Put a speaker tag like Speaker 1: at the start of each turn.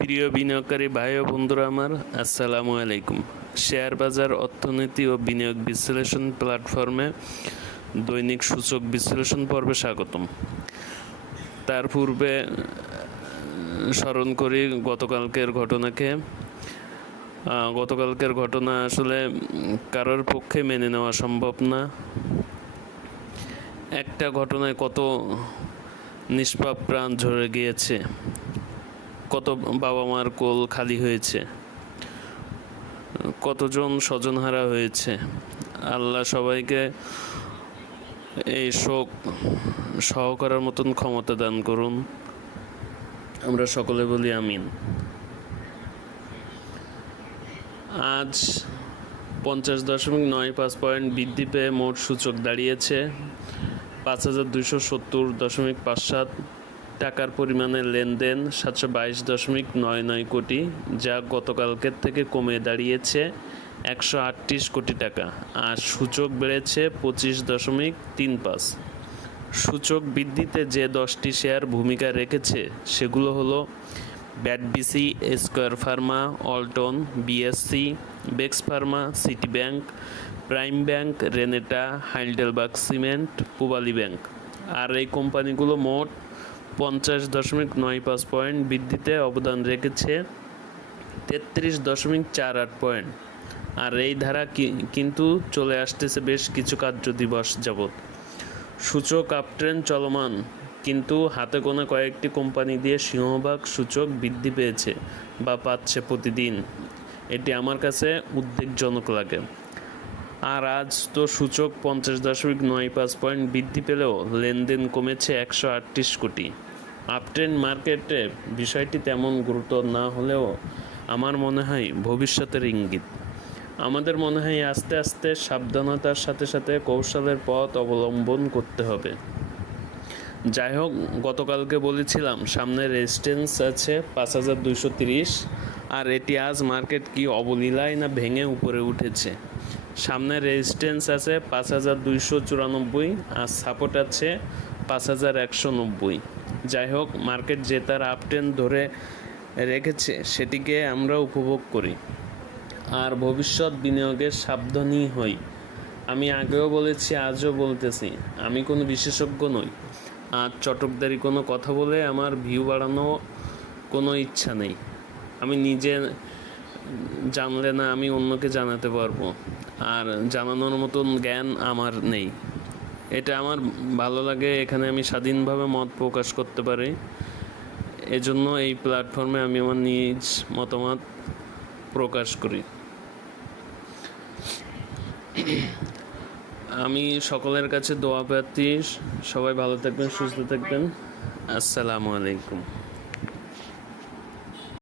Speaker 1: প্রিয় বিনিয়োগকারী ভাই ও বন্ধুরা আমার, আসসালামু আলাইকুম। শেয়ার বাজার, অর্থনীতি ও বিনিয়োগ বিশ্লেষণ প্ল্যাটফর্মে দৈনিক সূচক বিশ্লেষণ পর্বে স্বাগতম। তার পূর্বে স্মরণ করি, গতকালকের ঘটনাকে গতকালকের ঘটনা আসলে কারোর পক্ষে মেনে নেওয়া সম্ভব না। একটা ঘটনায় কত নিষ্পাপ প্রাণ ঝরে গিয়েছে। কত বাবা মার কোল খালি হয়েছে? কতজন স্বজনহারা হয়েছে? আল্লাহ সবাইকে এই শোক সহ করার মতন ক্ষমতা দান করুন। আমরা সকলে বলি আমিন। আজ পঞ্চাশ দশমিক নয় পাঁচ পয়েন্ট বৃদ্ধি পেয়ে মোট সূচক দাঁড়িয়েছে পাঁচ হাজার দুশো সত্তর দশমিক পাঁচ সাত। টাকার পরিমাণে লেনদেন সাতশো বাইশ দশমিক নয় নয় কোটি, যা গতকালকের থেকে কমে দাঁড়িয়েছে একশো আটত্রিশ কোটি টাকা, আর সূচক বেড়েছে পঁচিশ দশমিক তিন পাঁচ। সূচক বৃদ্ধিতে যে দশটি শেয়ার ভূমিকা রেখেছে, সেগুলো হলো BATBC, Square Pharma, অল্টন, BSC, Bex Pharma City Bank Prime Bank, Renata Heidelberg Cement, Pubali Bank. আর এই কোম্পানিগুলো মোট পঞ্চাশ দশমিক নয় পাঁচ পয়েন্ট বৃদ্ধিতে অবদান রেখেছে তেত্রিশ দশমিক চার আট পয়েন্ট। আর এই ধারা কিন্তু চলে আসতেছে বেশ কিছু কার্য দিবস যাবৎ। সূচক আপট্রেন চলমান, কিন্তু হাতে গোনা কয়েকটি কোম্পানি দিয়ে সিংহভাগ সূচক বৃদ্ধি পেয়েছে বা পাচ্ছে প্রতিদিন। এটি আমার কাছে উদ্বেগজনক লাগে। আর আজ তো সূচক পঞ্চাশ দশমিক নয় পাঁচ পয়েন্ট বৃদ্ধি পেলেও লেনদেন কমেছে একশো আটত্রিশ কোটি। আপট্রেন মার্কেটে বিষয়টি তেমন গুরুত্ব না হলেও আমার মনে হয় ভবিষ্যতের ইঙ্গিত। আমাদের মনে হয় আস্তে আস্তে সাবধানতার সাথে সাথে কৌশলের পথ অবলম্বন করতে হবে। যাই হোক, গতকালকে বলেছিলাম সামনে রেজিস্ট্যান্স আছে পাঁচ হাজার দুইশো তিরিশ, আর এটি আজ মার্কেট কি অবলীলায় না ভেঙে উপরে উঠেছে? সামনে রেজিস্ট্যান্স আছে পাঁচ হাজার দুইশো চুরানব্বই আর সাপোর্ট আছে পাঁচ হাজার একশো নব্বই। যাই হোক মার্কেট যে তার আপটেন ধরে রেখেছে, সেটিকে আমরা উপভোগ করি। আর ভবিষ্যৎ বিনিয়োগের সাবধানী হই। আমি আগেও বলেছি, আজও বলতেছি, আমি কোনো বিশেষজ্ঞ নই। আর চটকদারি কোনো কথা বলে আমার ভিউ বাড়ানো কোনো ইচ্ছা নেই। আমি নিজে জানলে না, আমি অন্যকে জানাতে পারব। আর জানানোর মতন জ্ঞান আমার নেই। এটা আমার ভালো লাগে, এখানে আমি স্বাধীনভাবে মত প্রকাশ করতে পারি। এজন্য এই প্ল্যাটফর্মে আমি আমার নিজ মতামত প্রকাশ করি। আমি সকলের কাছে দোয়া প্রার্থী। সবাই ভালো থাকবেন, সুস্থ থাকবেন। আসসালামু আলাইকুম।